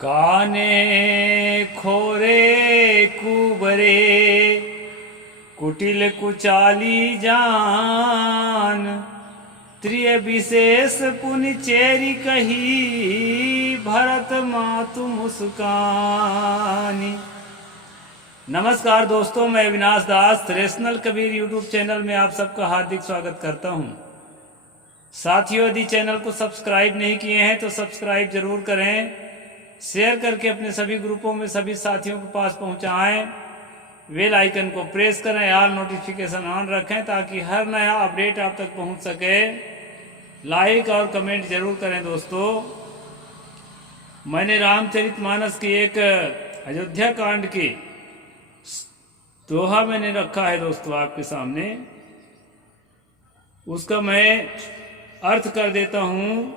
काने खोरे कुबरे कुटिल कुचाली जान त्रिय विशेष पुनि चेरी कही भरत मातु मुस्कानी। नमस्कार दोस्तों, मैं अविनाश दास ट्रेडिशनल कबीर यूट्यूब चैनल में आप सबका हार्दिक स्वागत करता हूं। साथियों, यदि चैनल को सब्सक्राइब नहीं किए हैं तो सब्सक्राइब जरूर करें, शेयर करके अपने सभी ग्रुपों में सभी साथियों के पास पहुंचाएं, बेल आइकन को प्रेस करें, ऑल नोटिफिकेशन ऑन रखें ताकि हर नया अपडेट आप तक पहुंच सके। लाइक और कमेंट जरूर करें। दोस्तों, मैंने रामचरितमानस की एक अयोध्या कांड की दोहा मैंने रखा है दोस्तों आपके सामने, उसका मैं अर्थ कर देता हूँ।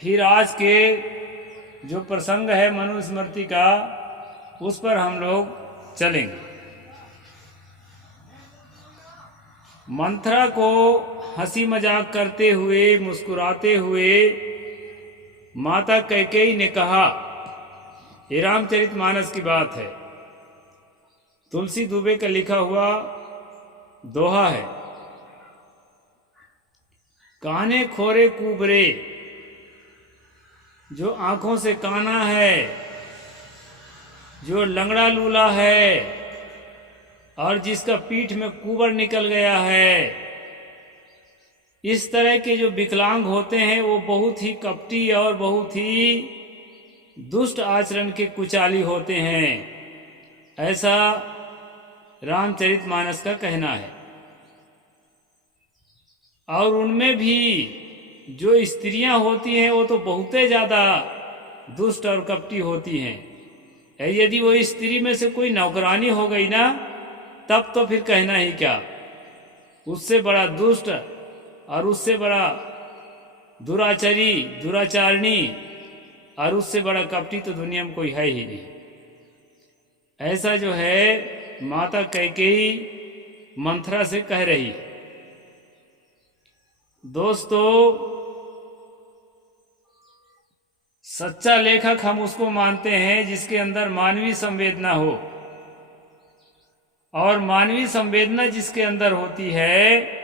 फिर आज के जो प्रसंग है मनुस्मृति का, उस पर हम लोग चलेंगे। मंथरा को हंसी मजाक करते हुए, मुस्कुराते हुए माता कैकेयी ने कहा, ये रामचरितमानस की बात है, तुलसी दुबे का लिखा हुआ दोहा है। काने खोरे कुबरे, जो आंखों से काना है, जो लंगड़ा लूला है और जिसका पीठ में कुबर निकल गया है, इस तरह के जो विकलांग होते हैं वो बहुत ही कपटी और बहुत ही दुष्ट आचरण के कुचाली होते हैं, ऐसा रामचरितमानस का कहना है। और उनमें भी जो स्त्रियां होती हैं वो तो बहुत ही ज़्यादा दुष्ट और कपटी होती हैं। यदि वो स्त्री में से कोई नौकरानी हो गई ना, तब तो फिर कहना ही क्या। उससे बड़ा दुष्ट और उससे बड़ा दुराचारी, दुराचारणी और उससे बड़ा कपटी तो दुनिया में कोई है ही नहीं। ऐसा जो है माता कैकेयी मंथरा से कह रही है। दोस्तों, सच्चा लेखक हम उसको मानते हैं जिसके अंदर मानवीय संवेदना हो, और मानवीय संवेदना जिसके अंदर होती है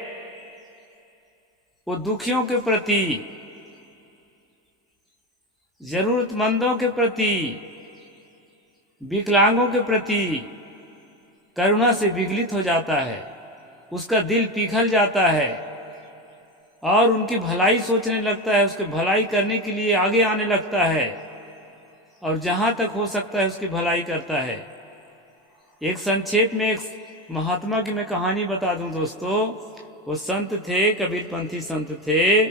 वो दुखियों के प्रति, जरूरतमंदों के प्रति, विकलांगों के प्रति करुणा से विगलित हो जाता है, उसका दिल पिघल जाता है और उनकी भलाई सोचने लगता है, उसके भलाई करने के लिए आगे आने लगता है और जहाँ तक हो सकता है उसकी भलाई करता है। एक संक्षेप में एक महात्मा की मैं कहानी बता दूं दोस्तों। वो संत थे, कबीरपंथी संत थे।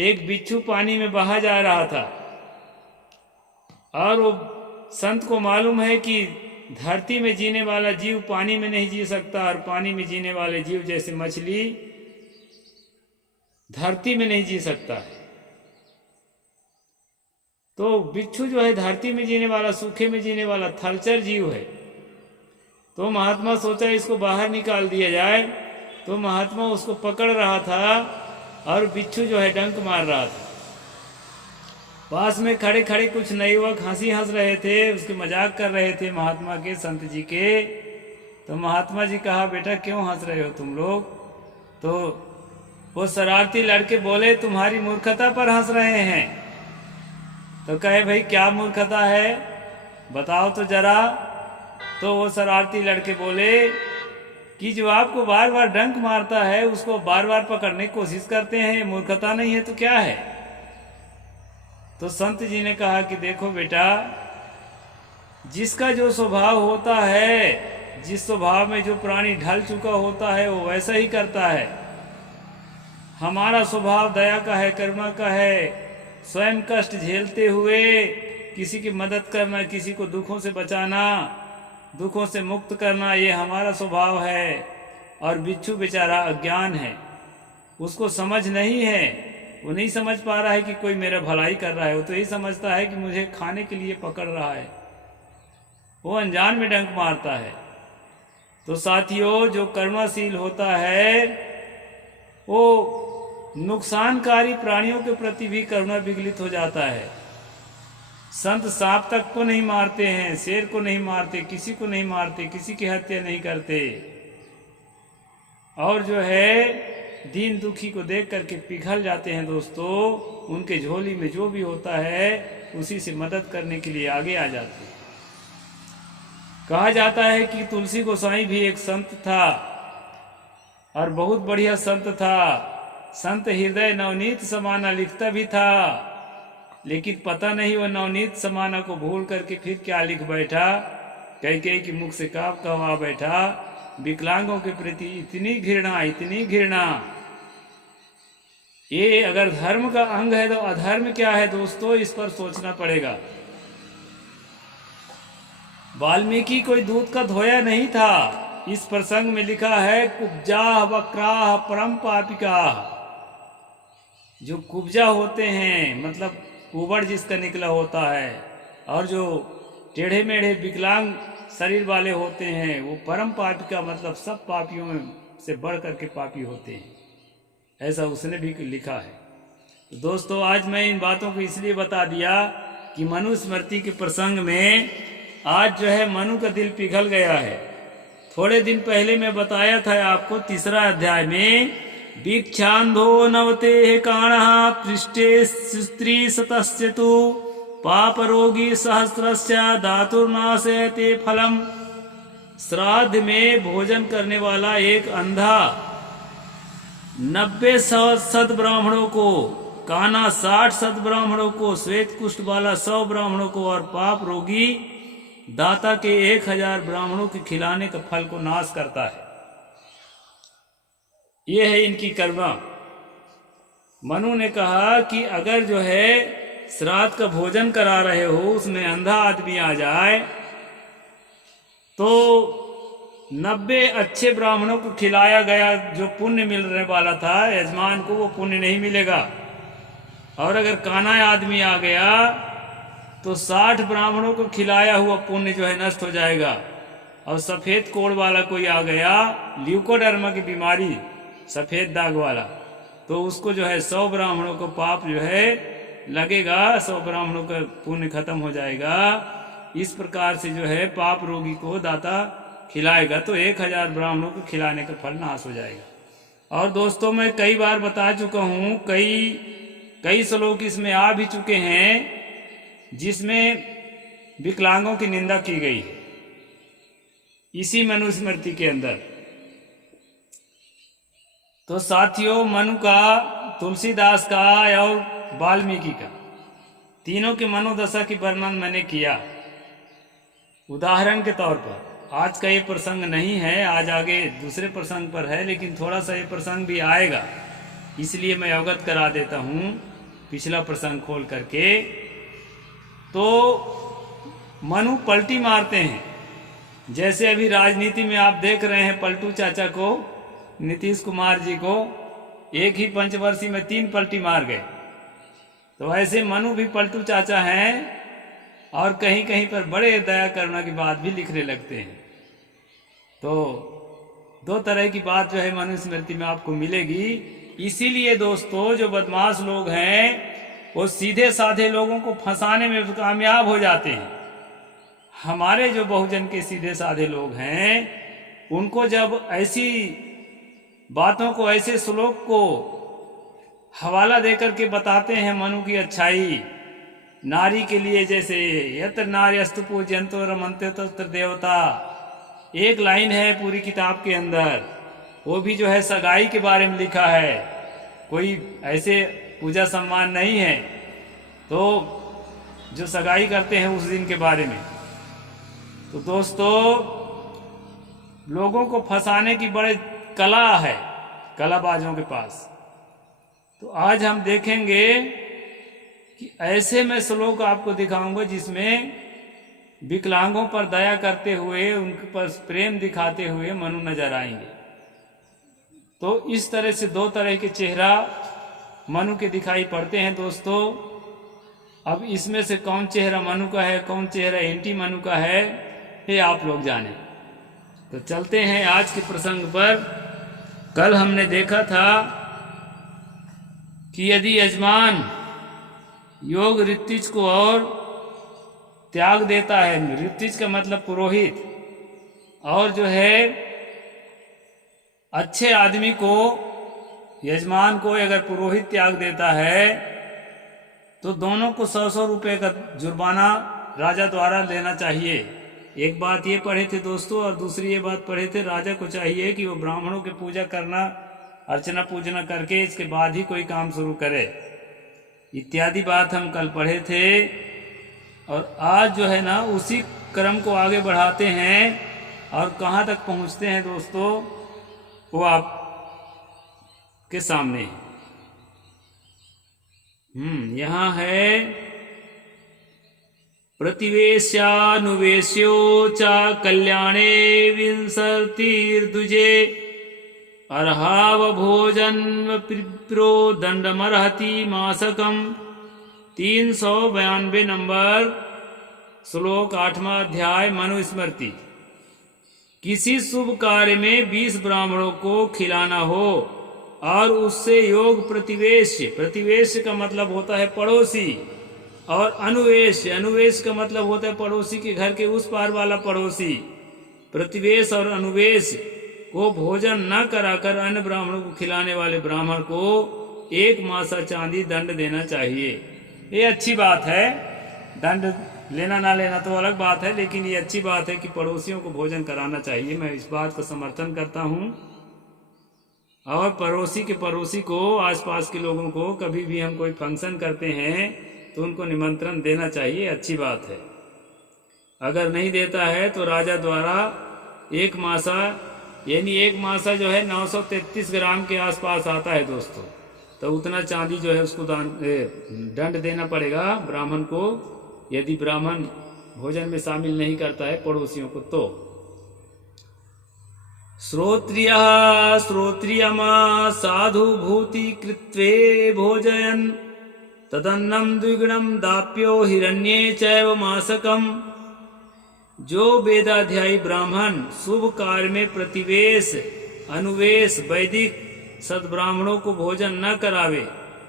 एक बिच्छू पानी में बहा जा रहा था और वो संत को मालूम है कि धरती में जीने वाला जीव पानी में नहीं जी सकता और पानी में जीने वाले जीव जैसे मछली धरती में नहीं जी सकता है। तो बिच्छू जो है धरती में जीने वाला, सूखे में जीने वाला थलचर जीव है। तो महात्मा सोचा इसको बाहर निकाल दिया जाए। तो महात्मा उसको पकड़ रहा था और बिच्छू जो है डंक मार रहा था। पास में खड़े खड़े कुछ नवयुवक हंसी हंस रहे थे, उसके मजाक कर रहे थे महात्मा के, संत जी के। तो महात्मा जी कहा, बेटा क्यों हंस रहे हो तुम लोग? तो वो शरारती लड़के बोले, तुम्हारी मूर्खता पर हंस रहे हैं। तो कहे, भाई क्या मूर्खता है, बताओ तो जरा। तो वो शरारती लड़के बोले कि जो आपको बार बार डंक मारता है उसको बार बार पकड़ने की कोशिश करते हैं, मूर्खता नहीं है तो क्या है? तो संत जी ने कहा कि देखो बेटा, जिसका जो स्वभाव होता है, जिस स्वभाव में जो प्राणी ढल चुका होता है वो वैसा ही करता है। हमारा स्वभाव दया का है, करुणा का है, स्वयं कष्ट झेलते हुए किसी की मदद करना, किसी को दुखों से बचाना, दुखों से मुक्त करना, ये हमारा स्वभाव है। और बिच्छू बेचारा अज्ञान है, उसको समझ नहीं है, वो नहीं समझ पा रहा है कि कोई मेरा भलाई कर रहा है। वो तो यही समझता है कि मुझे खाने के लिए पकड़ रहा है, वो अनजान में डंक मारता है। तो साथियों, जो करुणाशील होता है वो नुकसानकारी प्राणियों के प्रति भी करुणा विगलित हो जाता है। संत सांप तक को नहीं मारते हैं, शेर को नहीं मारते, किसी को नहीं मारते, किसी की हत्या नहीं करते, और जो है दीन दुखी को देख करके पिघल जाते हैं दोस्तों। उनके झोली में जो भी होता है उसी से मदद करने के लिए आगे आ जाते हैं। कहा जाता है कि तुलसी गोसाई भी एक संत था और बहुत बढ़िया संत था। संत हृदय नवनीत समाना लिखता भी था, लेकिन पता नहीं वह नवनीत समाना को भूल करके फिर क्या लिख बैठा। कई कि मुख से काप कहवा बैठा, विकलांगों के प्रति इतनी घृणा, इतनी घृणा। ये अगर धर्म का अंग है तो अधर्म क्या है दोस्तों, इस पर सोचना पड़ेगा। वाल्मीकि कोई दूध का धोया नहीं था। इस प्रसंग में लिखा है कुब्जा वक्राह परम पापिका। जो कुब्जा होते हैं मतलब कुबड़ जिसका निकला होता है, और जो टेढ़े मेढ़े विकलांग शरीर वाले होते हैं वो परम पापिका मतलब सब पापियों में से बढ़ करके पापी होते हैं, ऐसा उसने भी लिखा है। तो दोस्तों आज मैं इन बातों को इसलिए बता दिया कि मनु स्मृति के प्रसंग में आज जो है मनु का दिल पिघल गया है। थोड़े दिन पहले मैं बताया था आपको 3 अध्याय में वीक्षांधो नवते काणः पृष्ठे स्त्री शतस्य तु पाप रोगी सहस्रस्य धातुर्नाशयते फलम। श्राद्ध में भोजन करने वाला एक अंधा 90 सद ब्राह्मणों को, काना 60 सद ब्राह्मणों को, श्वेत कुष्ठ वाला 100 ब्राह्मणों को और पाप रोगी दाता के 1000 ब्राह्मणों के खिलाने का फल को नाश करता है। ये है इनकी कर्मा। मनु ने कहा कि अगर जो है श्राद्ध का भोजन करा रहे हो उसमें अंधा आदमी आ जाए तो 90 अच्छे ब्राह्मणों को खिलाया गया जो पुण्य मिलने वाला था यजमान को, वो पुण्य नहीं मिलेगा। और अगर काना आदमी आ गया तो 60 ब्राह्मणों को खिलाया हुआ पुण्य जो है नष्ट हो जाएगा। और सफेद कोड़ वाला कोई आ गया, ल्यूकोडर्मा की बीमारी, सफेद दाग वाला, तो उसको जो है 100 ब्राह्मणों को पाप जो है लगेगा, 100 ब्राह्मणों का पुण्य खत्म हो जाएगा। इस प्रकार से जो है पाप रोगी को दाता खिलाएगा तो 1000 ब्राह्मणों को खिलाने का फल नाश हो जाएगा। और दोस्तों मैं कई बार बता चुका हूँ, कई श्लोक इसमें आ भी चुके हैं जिसमें विकलांगों की निंदा की गई है इसी मनुस्मृति के अंदर। तो साथियों मनु का, तुलसीदास का और वाल्मीकि का, तीनों की मनोदशा की वर्णन मैंने किया उदाहरण के तौर पर। आज का ये प्रसंग नहीं है, आज आगे दूसरे प्रसंग पर है, लेकिन थोड़ा सा ये प्रसंग भी आएगा इसलिए मैं अवगत करा देता हूँ पिछला प्रसंग खोल करके। तो मनु पलटी मारते हैं, जैसे अभी राजनीति में आप देख रहे हैं पलटू चाचा को, नीतीश कुमार जी को एक ही पंचवर्षीय में 3 पलटी मार गए। तो ऐसे मनु भी पलटू चाचा हैं और कहीं कहीं पर बड़े दया करुणा की बात भी लिखने लगते हैं। तो 2 तरह की बात जो है मनुस्मृति में आपको मिलेगी। इसीलिए दोस्तों जो बदमाश लोग हैं वो सीधे साधे लोगों को फंसाने में कामयाब हो जाते हैं। हमारे जो बहुजन के सीधे साधे लोग हैं उनको जब ऐसी बातों को, ऐसे श्लोक को हवाला देकर के बताते हैं मनु की अच्छाई नारी के लिए, जैसे यत्र नार्यस्तु पूज्यन्तो रमन्ते तत्र देवता, एक लाइन है पूरी किताब के अंदर, वो भी जो है सगाई के बारे में लिखा है, कोई ऐसे पूजा सम्मान नहीं है। तो जो सगाई करते हैं उस दिन के बारे में। तो दोस्तों लोगों को फंसाने की बड़े कला है कलाबाजों के पास। तो आज हम देखेंगे कि ऐसे मैं श्लोक आपको दिखाऊंगा जिसमें विकलांगों पर दया करते हुए, उनके पर प्रेम दिखाते हुए मनु नजर आएंगे। तो इस तरह से 2 तरह के चेहरा मनु के दिखाई पड़ते हैं दोस्तों। अब इसमें से कौन चेहरा मनु का है, कौन चेहरा एंटी मनु का है, ये आप लोग जाने। तो चलते हैं आज के प्रसंग पर। कल हमने देखा था कि यदि यजमान योग ऋत्विज को और त्याग देता है, ऋत्विज का मतलब पुरोहित, और जो है अच्छे आदमी को, यजमान को अगर पुरोहित त्याग देता है तो दोनों को 100-100 रुपये का जुर्माना राजा द्वारा लेना चाहिए। एक बात ये पढ़े थे दोस्तों, और दूसरी ये बात पढ़े थे, राजा को चाहिए कि वो ब्राह्मणों की पूजा करना, अर्चना पूजना करके इसके बाद ही कोई काम शुरू करे, इत्यादि बात हम कल पढ़े थे। और आज जो है ना उसी क्रम को आगे बढ़ाते हैं और कहाँ तक पहुँचते हैं दोस्तों, वो आप के सामने है। यहाँ है प्रतिवेश्यानुवेश्यो च कल्याणे विंशतिर्द्विजे अर्हाव भोजन प्रो दंडमर्हति मासकम। 392 नंबर श्लोक 8वां अध्याय मनुस्मृति। किसी शुभ कार्य में 20 ब्राह्मणों को खिलाना हो और उससे योग प्रतिवेश्य, प्रतिवेश्य का मतलब होता है पड़ोसी, और अनुवेश, अनुवेश का मतलब होता है पड़ोसी के घर के उस पार वाला पड़ोसी। प्रतिवेश और अनुवेश को भोजन न कराकर अन्य ब्राह्मणों को खिलाने वाले ब्राह्मण को 1 मासा चांदी दंड देना चाहिए। ये अच्छी बात है, दंड लेना ना लेना तो अलग बात है, लेकिन ये अच्छी बात है कि पड़ोसियों को भोजन कराना चाहिए। मैं इस बात का समर्थन करता हूँ। और पड़ोसी के पड़ोसी को, आसपास के लोगों को कभी भी हम कोई फंक्शन करते हैं तो उनको निमंत्रण देना चाहिए, अच्छी बात है। अगर नहीं देता है तो राजा द्वारा 1 मासा, यानी 1 मासा जो है 933 ग्राम के आसपास आता है दोस्तों, तो उतना चांदी जो है उसको दंड देना पड़ेगा ब्राह्मण को, यदि ब्राह्मण भोजन में शामिल नहीं करता है पड़ोसियों को। तो श्रोत्रियः श्रोत्रियमा साधु भूति कृत्वे भोजयन् तदन्नम द्विगुणम दाप्यो हिरण्ये चैव मासकम। जो वेदाध्यायी ब्राह्मण शुभ कार्य में प्रतिवेश, अनुवेश, वैदिक सद्ब्राह्मणों को भोजन न करावे,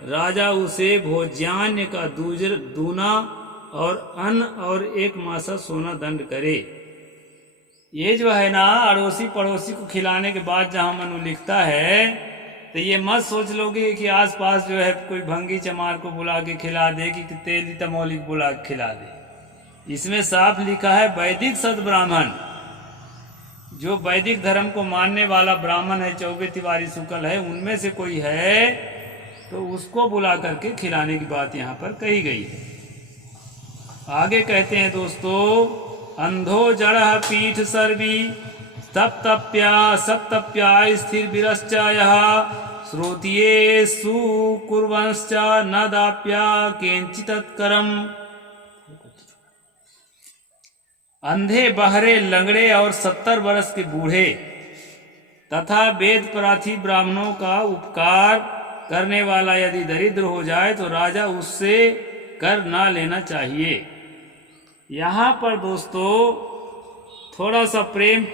राजा उसे भोज्यान्य का दूना और अन्न और 1 मासा सोना दंड करे। ये जो है ना अड़ोसी पड़ोसी को खिलाने के बाद जहाँ मनु लिखता है, तो ये मत सोच लोगे कि आसपास जो है कोई भंगी चमार को बुला के खिला दे, कि तेली तमौली को बुला के खिला दे। इसमें साफ लिखा है वैदिक सद्ब्राह्मण, जो वैदिक धर्म को मानने वाला ब्राह्मण है, चौबे तिवारी शुक्ल है, उनमें से कोई है तो उसको बुला करके खिलाने की बात यहाँ पर कही गई है। आगे कहते हैं दोस्तों, अंधो जड़ पीठ सर्वी तप्तप्या सप्तप्या स्थिर विरश्च यः श्रोतिये सुकुर्वंश्च न दाप्या केंचित्करम। अंधे, बहरे, लंगड़े और 70 वर्ष के बूढ़े तथा वेद प्रार्थी ब्राह्मणों का उपकार करने वाला यदि दरिद्र हो जाए तो राजा उससे कर ना लेना चाहिए। यहाँ पर दोस्तों थोड़ा सा प्रेम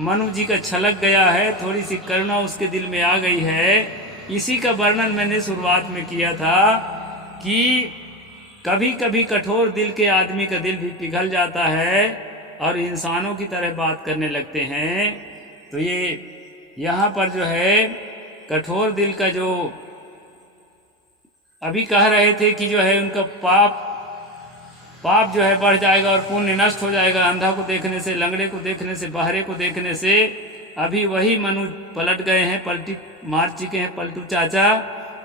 मनु जी का छलक गया है, थोड़ी सी करुणा उसके दिल में आ गई है। इसी का वर्णन मैंने शुरुआत में किया था कि कभी कभी कठोर दिल के आदमी का दिल भी पिघल जाता है और इंसानों की तरह बात करने लगते हैं। तो ये यहाँ पर जो है कठोर दिल का जो अभी कह रहे थे कि जो है उनका पाप जो है बढ़ जाएगा और पुण्य नष्ट हो जाएगा, अंधा को देखने से, लंगड़े को देखने से, बहरे को देखने से। अभी वही मनु पलट गए हैं, पलटी मार चुके हैं पलटू चाचा,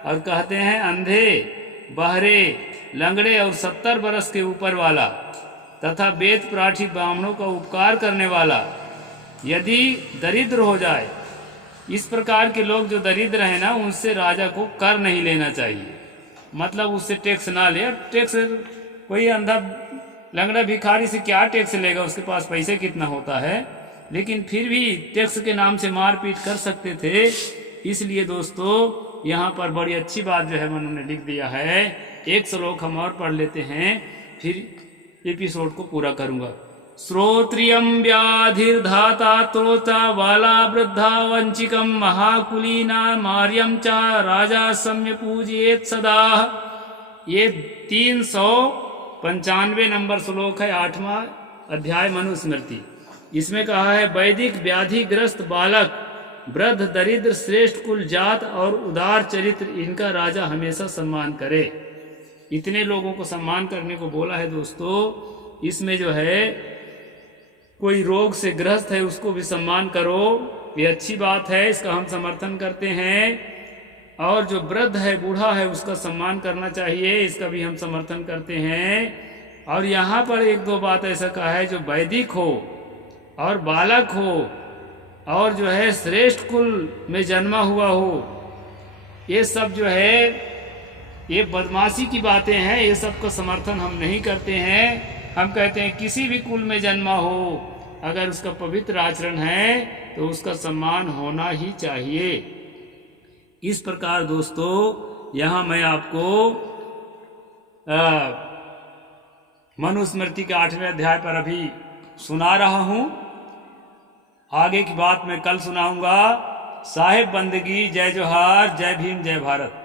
और कहते हैं अंधे, बहरे, लंगड़े और 70 वर्ष के ऊपर वाला तथा वेद प्राठी ब्राह्मणों का उपकार करने वाला यदि दरिद्र हो जाए, इस प्रकार के लोग जो दरिद्र हैं ना, उनसे राजा को कर नहीं लेना चाहिए, मतलब उससे टैक्स ना ले। टैक्स कोई अंधा लंगड़ा भिखारी से क्या टैक्स लेगा, उसके पास पैसे कितना होता है, लेकिन फिर भी टैक्स के नाम से मारपीट कर सकते थे। इसलिए दोस्तों यहाँ पर बड़ी अच्छी बात जो है उन्होंने लिख दिया है। एक श्लोक हम और पढ़ लेते हैं, फिर एपिसोड को पूरा करूंगा। श्रोत्रियम व्याधिर्धाता त्रोता वाला वृद्धा वंचिकम महाकुलीना मार्यम च राजा सम्य पूजयेत सदा। ये 300 95 नंबर श्लोक है, 8वां अध्याय मनुस्मृति। इसमें कहा है, वैदिक व्याधिग्रस्त बालक, वृद्ध, दरिद्र, श्रेष्ठ कुल, जात और उदार चरित्र, इनका राजा हमेशा सम्मान करे। इतने लोगों को सम्मान करने को बोला है दोस्तों। इसमें जो है कोई रोग से ग्रस्त है उसको भी सम्मान करो, ये अच्छी बात है, इसका हम समर्थन करते हैं। और जो वृद्ध है, बूढ़ा है, उसका सम्मान करना चाहिए, इसका भी हम समर्थन करते हैं। और यहाँ पर एक दो बात ऐसा कहा है, जो वैदिक हो और बालक हो और जो है श्रेष्ठ कुल में जन्मा हुआ हो, ये सब जो है ये बदमाशी की बातें हैं, ये सब का समर्थन हम नहीं करते हैं। हम कहते हैं किसी भी कुल में जन्मा हो, अगर उसका पवित्र आचरण है तो उसका सम्मान होना ही चाहिए। इस प्रकार दोस्तों यहाँ मैं आपको मनुस्मृति के 8वें अध्याय पर अभी सुना रहा हूँ। आगे की बात मैं कल सुनाऊंगा। साहिब बंदगी, जय जोहार, जय भीम, जय भारत।